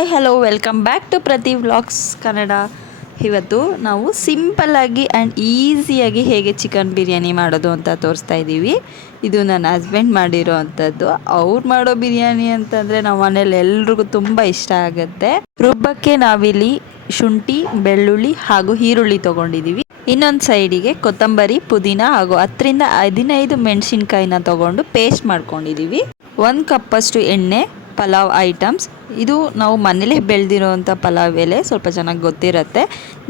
Hi hello welcome back to Prathi vlogs Kannada. ಇವತ್ತು ನಾವು ಸಿಂಪಲ್ಲಾಗಿ ಆ್ಯಂಡ್ ಈಸಿಯಾಗಿ ಹೇಗೆ ಚಿಕನ್ ಬಿರಿಯಾನಿ ಮಾಡೋದು ಅಂತ ತೋರಿಸ್ತಾ ಇದ್ದೀವಿ. ಇದು ನನ್ನ ಹಸ್ಬೆಂಡ್ ಮಾಡಿರೋ ಅಂಥದ್ದು. ಅವ್ರು ಮಾಡೋ ಬಿರಿಯಾನಿ ಅಂತಂದರೆ ನಮ್ಮ ಮನೇಲಿ ಎಲ್ರಿಗೂ ತುಂಬ ಇಷ್ಟ ಆಗುತ್ತೆ. ರುಬ್ಬಕ್ಕೆ ನಾವಿಲ್ಲಿ ಶುಂಠಿ, ಬೆಳ್ಳುಳ್ಳಿ ಹಾಗೂ ಈರುಳ್ಳಿ ತೊಗೊಂಡಿದ್ದೀವಿ. ಇನ್ನೊಂದು ಸೈಡಿಗೆ ಕೊತ್ತಂಬರಿ, ಪುದೀನ ಹಾಗೂ 10-15 ಮೆಣಸಿನ್ಕಾಯಿನ ತೊಗೊಂಡು ಪೇಸ್ಟ್ ಮಾಡ್ಕೊಂಡಿದ್ದೀವಿ. 1 ಕಪ್ಪಷ್ಟು ಎಣ್ಣೆ, ಪಲಾವ್ ಐಟಮ್ಸ್. ಇದು ನಾವು ಮನೇಲೇ ಬೆಳೆದಿರೋವಂಥ ಪಲಾವ್ ಎಲೆ, ಸ್ವಲ್ಪ ಚೆನ್ನಾಗಿ ಗೊತ್ತಿರುತ್ತೆ.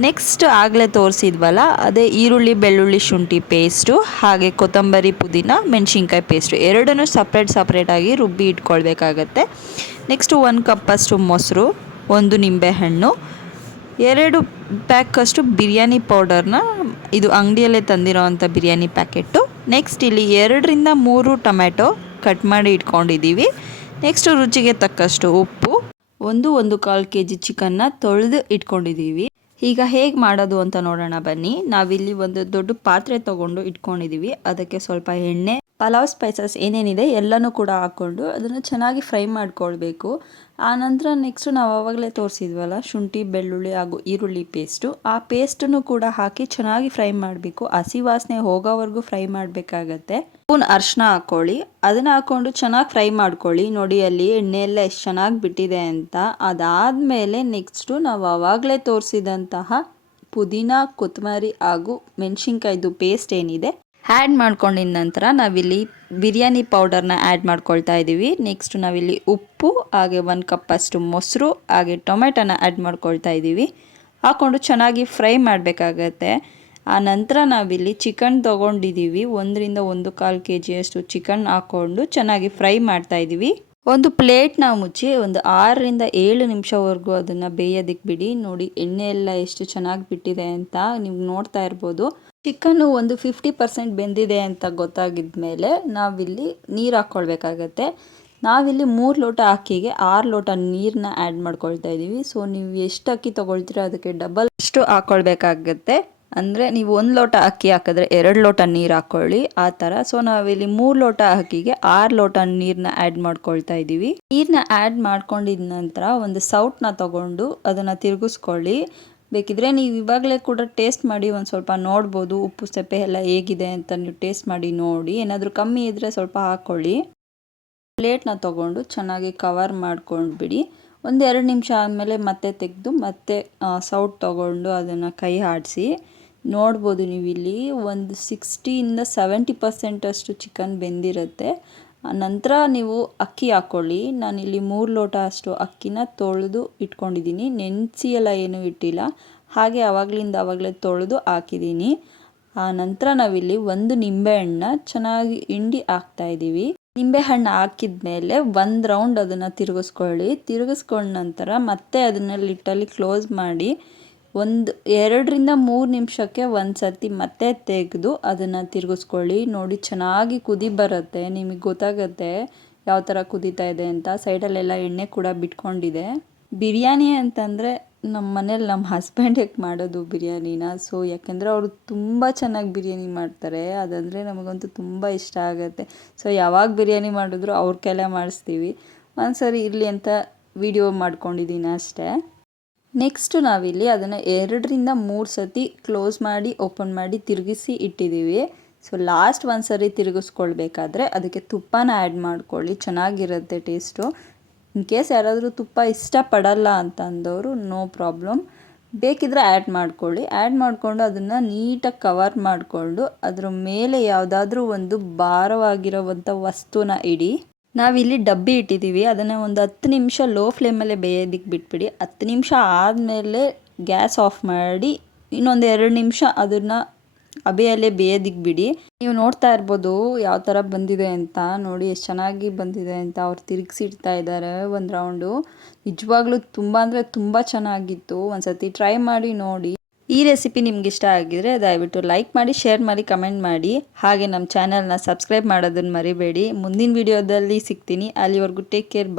ನೆಕ್ಸ್ಟ್ ಆಗಲೇ ತೋರಿಸಿದ್ವಲ್ಲ ಅದೇ ಈರುಳ್ಳಿ, ಬೆಳ್ಳುಳ್ಳಿ, ಶುಂಠಿ ಪೇಸ್ಟು, ಹಾಗೆ ಕೊತ್ತಂಬರಿ, ಪುದೀನ, ಮೆಣಸಿನ್ಕಾಯಿ ಪೇಸ್ಟು ಎರಡನ್ನೂ ಸಪ್ರೇಟಾಗಿ ರುಬ್ಬಿ ಇಟ್ಕೊಳ್ಬೇಕಾಗತ್ತೆ. ನೆಕ್ಸ್ಟು 1 ಕಪ್ಪಷ್ಟು ಮೊಸರು, 1 ನಿಂಬೆಹಣ್ಣು, 2 ಪ್ಯಾಕಷ್ಟು ಬಿರಿಯಾನಿ ಪೌಡರ್ನ, ಇದು ಅಂಗಡಿಯಲ್ಲೇ ತಂದಿರೋ ಅಂಥ ಬಿರಿಯಾನಿ ಪ್ಯಾಕೆಟು. ನೆಕ್ಸ್ಟ್ ಇಲ್ಲಿ 2-3 ಟೊಮೆಟೊ ಕಟ್ ಮಾಡಿ ಇಟ್ಕೊಂಡಿದ್ದೀವಿ. ನೆಕ್ಸ್ಟು ರುಚಿಗೆ ತಕ್ಕಷ್ಟು ಉಪ್ಪು, 1-1.25 kg ಚಿಕನ್ನ ತೊಳೆದು ಇಟ್ಕೊಂಡಿದ್ದೀವಿ. ಈಗ ಹೇಗೆ ಮಾಡೋದು ಅಂತ ನೋಡೋಣ ಬನ್ನಿ. ನಾವಿಲ್ಲಿ ಒಂದು ದೊಡ್ಡ ಪಾತ್ರೆ ತೊಗೊಂಡು ಇಟ್ಕೊಂಡಿದ್ದೀವಿ. ಅದಕ್ಕೆ ಸ್ವಲ್ಪ ಎಣ್ಣೆ, ಪಲಾವ್ ಸ್ಪೈಸಸ್ ಏನೇನಿದೆ ಎಲ್ಲನೂ ಕೂಡ ಹಾಕ್ಕೊಂಡು ಅದನ್ನು ಚೆನ್ನಾಗಿ ಫ್ರೈ ಮಾಡ್ಕೊಳ್ಬೇಕು. ಆನಂತರ ನೆಕ್ಸ್ಟು ನಾವು ಆವಾಗಲೇ ತೋರಿಸಿದ್ವಲ್ಲ ಶುಂಠಿ, ಬೆಳ್ಳುಳ್ಳಿ ಹಾಗೂ ಈರುಳ್ಳಿ ಪೇಸ್ಟು, ಆ ಪೇಸ್ಟನ್ನು ಕೂಡ ಹಾಕಿ ಚೆನ್ನಾಗಿ ಫ್ರೈ ಮಾಡಬೇಕು. ಹಸಿ ವಾಸನೆ ಹೋಗೋವರೆಗೂ ಫ್ರೈ ಮಾಡಬೇಕಾಗತ್ತೆ. ಸ್ಪೂನ್ ಅರಿಶಿನ ಹಾಕ್ಕೊಳ್ಳಿ, ಅದನ್ನು ಹಾಕ್ಕೊಂಡು ಚೆನ್ನಾಗಿ ಫ್ರೈ ಮಾಡ್ಕೊಳ್ಳಿ. ನೋಡಿ ಅಲ್ಲಿ ಎಣ್ಣೆ ಎಲ್ಲ ಎಷ್ಟು ಚೆನ್ನಾಗಿ ಬಿಟ್ಟಿದೆ ಅಂತ. ಅದಾದಮೇಲೆ ನೆಕ್ಸ್ಟು ನಾವು ಆವಾಗಲೇ ತೋರಿಸಿದಂತಹ ಪುದೀನ, ಕೊತ್ತಂಬರಿ ಹಾಗೂ ಮೆಣಸಿನ್ಕಾಯ್ದು ಪೇಸ್ಟ್ ಏನಿದೆ ಆ್ಯಡ್ ಮಾಡ್ಕೊಂಡಿದ ನಂತರ ನಾವಿಲ್ಲಿ ಬಿರಿಯಾನಿ ಪೌಡರ್ನ ಆ್ಯಡ್ ಮಾಡ್ಕೊಳ್ತಾ ಇದ್ದೀವಿ. ನೆಕ್ಸ್ಟ್ ನಾವಿಲ್ಲಿ ಉಪ್ಪು, ಹಾಗೆ 1 ಕಪ್ಪಷ್ಟು ಮೊಸರು, ಹಾಗೆ ಟೊಮೆಟೊನ ಆ್ಯಡ್ ಮಾಡ್ಕೊಳ್ತಾ ಇದ್ದೀವಿ. ಹಾಕ್ಕೊಂಡು ಚೆನ್ನಾಗಿ ಫ್ರೈ ಮಾಡಬೇಕಾಗತ್ತೆ. ಆ ನಂತರ ನಾವಿಲ್ಲಿ ಚಿಕನ್ ತೊಗೊಂಡಿದ್ದೀವಿ. 1-1.25 kg ಚಿಕನ್ ಹಾಕ್ಕೊಂಡು ಚೆನ್ನಾಗಿ ಫ್ರೈ ಮಾಡ್ತಾ ಇದ್ದೀವಿ. ಒಂದು ಪ್ಲೇಟ್ನ ಮುಚ್ಚಿ ಒಂದು 6-7 ನಿಮಿಷವರೆಗೂ ಅದನ್ನು ಬೇಯೋದಕ್ಕೆ ಬಿಡಿ. ನೋಡಿ ಎಣ್ಣೆ ಎಲ್ಲ ಎಷ್ಟು ಚೆನ್ನಾಗಿ ಬಿಟ್ಟಿದೆ ಅಂತ ನೀವು ನೋಡ್ತಾ ಇರ್ಬೋದು. ಚಿಕನ್ನು ಒಂದು 50% ಬೆಂದಿದೆ ಅಂತ ಗೊತ್ತಾಗಿದ್ದ ಮೇಲೆ ನಾವಿಲ್ಲಿ ನೀರು ಹಾಕ್ಕೊಳ್ಬೇಕಾಗತ್ತೆ. ನಾವಿಲ್ಲಿ 3 ಲೋಟ ಅಕ್ಕಿಗೆ 6 ಲೋಟ ನೀರನ್ನ ಆ್ಯಡ್ ಮಾಡ್ಕೊಳ್ತಾ ಇದ್ದೀವಿ. ಸೊ ನೀವು ಎಷ್ಟು ಅಕ್ಕಿ ತೊಗೊಳ್ತೀರೋ ಅದಕ್ಕೆ ಡಬಲ್ ಅಷ್ಟು ಹಾಕ್ಕೊಳ್ಬೇಕಾಗತ್ತೆ. ಅಂದರೆ ನೀವು 1 ಲೋಟ ಅಕ್ಕಿ ಹಾಕಿದ್ರೆ 2 ಲೋಟ ನೀರು ಹಾಕ್ಕೊಳ್ಳಿ, ಆ ಥರ. ಸೊ ನಾವಿಲ್ಲಿ 3 ಲೋಟ ಅಕ್ಕಿಗೆ 6 ಲೋಟ ನೀರನ್ನ ಆ್ಯಡ್ ಮಾಡ್ಕೊಳ್ತಾ ಇದ್ದೀವಿ. ನೀರನ್ನ ಆ್ಯಡ್ ಮಾಡ್ಕೊಂಡಿದ ನಂತರ ಒಂದು ಸೌಟನ್ನ ತೊಗೊಂಡು ಅದನ್ನು ತಿರುಗಿಸ್ಕೊಳ್ಳಿ. ಬೇಕಿದ್ರೆ ನೀವು ಇವಾಗಲೇ ಕೂಡ ಟೇಸ್ಟ್ ಮಾಡಿ ಒಂದು ಸ್ವಲ್ಪ ನೋಡ್ಬೋದು, ಉಪ್ಪು ಸಪ್ಪೆ ಎಲ್ಲ ಹೇಗಿದೆ ಅಂತ ನೀವು ಟೇಸ್ಟ್ ಮಾಡಿ ನೋಡಿ. ಏನಾದರೂ ಕಮ್ಮಿ ಇದ್ದರೆ ಸ್ವಲ್ಪ ಹಾಕ್ಕೊಳ್ಳಿ. ಪ್ಲೇಟ್ನ ತೊಗೊಂಡು ಚೆನ್ನಾಗಿ ಕವರ್ ಮಾಡ್ಕೊಂಡು ಬಿಡಿ. 1-2 ನಿಮಿಷ ಆದಮೇಲೆ ಮತ್ತೆ ತೆಗೆದು ಮತ್ತೆ ಸೌಟ್ ತೊಗೊಂಡು ಅದನ್ನು ಕೈ ಆಡಿಸಿ ನೋಡ್ಬೋದು. ನೀವು ಇಲ್ಲಿ ಒಂದು 60-70% ಅಷ್ಟು ಚಿಕನ್ ಬೆಂದಿರುತ್ತೆ. ನಂತರ ನೀವು ಅಕ್ಕಿ ಹಾಕ್ಕೊಳ್ಳಿ. ನಾನಿಲ್ಲಿ 3 ಲೋಟ ಅಷ್ಟು ಅಕ್ಕಿನ ತೊಳೆದು ಇಟ್ಕೊಂಡಿದ್ದೀನಿ. ನೆನೆಸಿ ಎಲ್ಲ ಏನೂ ಇಟ್ಟಿಲ್ಲ, ಹಾಗೆ ಆವಾಗಲೇ ತೊಳೆದು ಹಾಕಿದ್ದೀನಿ. ಆ ನಂತರ ನಾವಿಲ್ಲಿ 1 ನಿಂಬೆಹಣ್ಣನ್ನ ಚೆನ್ನಾಗಿ ಹಿಂಡಿ ಹಾಕ್ತಾಯಿದ್ದೀವಿ. ನಿಂಬೆಹಣ್ಣು ಹಾಕಿದ ಮೇಲೆ 1 ರೌಂಡ್ ಅದನ್ನು ತಿರುಗಿಸ್ಕೊಂಡ ನಂತರ ಮತ್ತೆ ಅದನ್ನು ಲಿಟ್ಟಲ್ಲಿ ಕ್ಲೋಸ್ ಮಾಡಿ 2-3 ನಿಮಿಷಕ್ಕೆ ಒಂದು ಸರ್ತಿ ಮತ್ತೆ ತೆಗೆದು ಅದನ್ನು ತಿರುಗಿಸ್ಕೊಳ್ಳಿ. ನೋಡಿ ಚೆನ್ನಾಗಿ ಕುದಿ ಬರುತ್ತೆ, ನಿಮಗೆ ಗೊತ್ತಾಗುತ್ತೆ ಯಾವ ಥರ ಕುದೀತಾ ಇದೆ ಅಂತ. ಸೈಡಲ್ಲೆಲ್ಲ ಎಣ್ಣೆ ಕೂಡ ಬಿಟ್ಕೊಂಡಿದೆ. ಬಿರಿಯಾನಿ ಅಂತಂದರೆ ನಮ್ಮ ಮನೇಲಿ ನಮ್ಮ ಹಸ್ಬೆಂಡಿಗೆ ಮಾಡೋದು ಬಿರಿಯಾನಿನ. ಸೊ ಯಾಕೆಂದರೆ ಅವರು ತುಂಬ ಚೆನ್ನಾಗಿ ಬಿರಿಯಾನಿ ಮಾಡ್ತಾರೆ. ಅದಂದರೆ ನಮಗಂತೂ ತುಂಬ ಇಷ್ಟ ಆಗುತ್ತೆ. ಸೊ ಯಾವಾಗ ಬಿರಿಯಾನಿ ಮಾಡಿದ್ರು ಅವ್ರ ಕೈಲೇ ಮಾಡಿಸ್ತೀವಿ. ಒಂದು ಸರಿ ಇರಲಿ ಅಂತ ವಿಡಿಯೋ ಮಾಡ್ಕೊಂಡಿದ್ದೀನಿ ಅಷ್ಟೇ. ನೆಕ್ಸ್ಟು ನಾವಿಲ್ಲಿ ಅದನ್ನು 2-3 ಸತಿ ಕ್ಲೋಸ್ ಮಾಡಿ ಓಪನ್ ಮಾಡಿ ತಿರುಗಿಸಿ ಇಟ್ಟಿದ್ದೀವಿ. ಸೊ ಲಾಸ್ಟ್ ಒಂದು ಸರಿ ತಿರುಗಿಸ್ಕೊಳ್ಬೇಕಾದ್ರೆ ಅದಕ್ಕೆ ತುಪ್ಪನ ಆ್ಯಡ್ ಮಾಡ್ಕೊಳ್ಳಿ, ಚೆನ್ನಾಗಿರುತ್ತೆ ಟೇಸ್ಟು. ಇನ್ ಕೇಸ್ ಯಾರಾದರೂ ತುಪ್ಪ ಇಷ್ಟಪಡಲ್ಲ ಅಂತ ಅಂದವರು ನೋ ಪ್ರಾಬ್ಲಮ್, ಬೇಕಿದ್ರೆ ಆ್ಯಡ್ ಮಾಡ್ಕೊಳ್ಳಿ. ಆ್ಯಡ್ ಮಾಡಿಕೊಂಡು ಅದನ್ನು ನೀಟಾಗಿ ಕವರ್ ಮಾಡಿಕೊಂಡು ಅದ್ರ ಮೇಲೆ ಯಾವುದಾದ್ರೂ ಒಂದು ಭಾರವಾಗಿರೋವಂಥ ವಸ್ತುನ ಇಡಿ. ನಾವಿಲ್ಲಿ ಡಬ್ಬಿ ಇಟ್ಟಿದ್ದೀವಿ. ಅದನ್ನು ಒಂದು 10 ನಿಮಿಷ ಲೋ ಫ್ಲೇಮಲ್ಲೇ ಬೇಯೋದಕ್ಕೆ ಬಿಟ್ಬಿಡಿ. 10 ನಿಮಿಷ ಆದಮೇಲೆ ಗ್ಯಾಸ್ ಆಫ್ ಮಾಡಿ ಇನ್ನೊಂದು 2 ನಿಮಿಷ ಅದನ್ನು ಹಬೆಯಲ್ಲೇ ಬೇಯೋದಕ್ಕೆ ಬಿಡಿ. ನೀವು ನೋಡ್ತಾ ಇರ್ಬೋದು ಯಾವ ಥರ ಬಂದಿದೆ ಅಂತ. ನೋಡಿ ಎಷ್ಟು ಚೆನ್ನಾಗಿ ಬಂದಿದೆ ಅಂತ. ಅವ್ರು ತಿರುಗಿಸಿಡ್ತಾ ಇದ್ದಾರೆ ಒಂದು ರೌಂಡು. ನಿಜವಾಗ್ಲೂ ತುಂಬ ಅಂದರೆ ತುಂಬ ಚೆನ್ನಾಗಿತ್ತು. ಒಂದು ಸರ್ತಿ ಟ್ರೈ ಮಾಡಿ ನೋಡಿ. ಈ ರೆಸಿಪಿ ನಿಮ್ಗೆ ಇಷ್ಟ ಆಗಿದ್ರೆ ದಯವಿಟ್ಟು ಲೈಕ್ ಮಾಡಿ, ಶೇರ್ ಮಾಡಿ, ಕಮೆಂಟ್ ಮಾಡಿ. ಹಾಗೆ ನಮ್ಮ ಚಾನಲ್ನ ಸಬ್ಸ್ಕ್ರೈಬ್ ಮಾಡೋದನ್ನು ಮರಿಬೇಡಿ. ಮುಂದಿನ ವಿಡಿಯೋದಲ್ಲಿ ಸಿಗ್ತೀನಿ. ಅಲ್ಲಿವರೆಗೂ ಟೇಕ್ ಕೇರ್, ಬಾಯ್.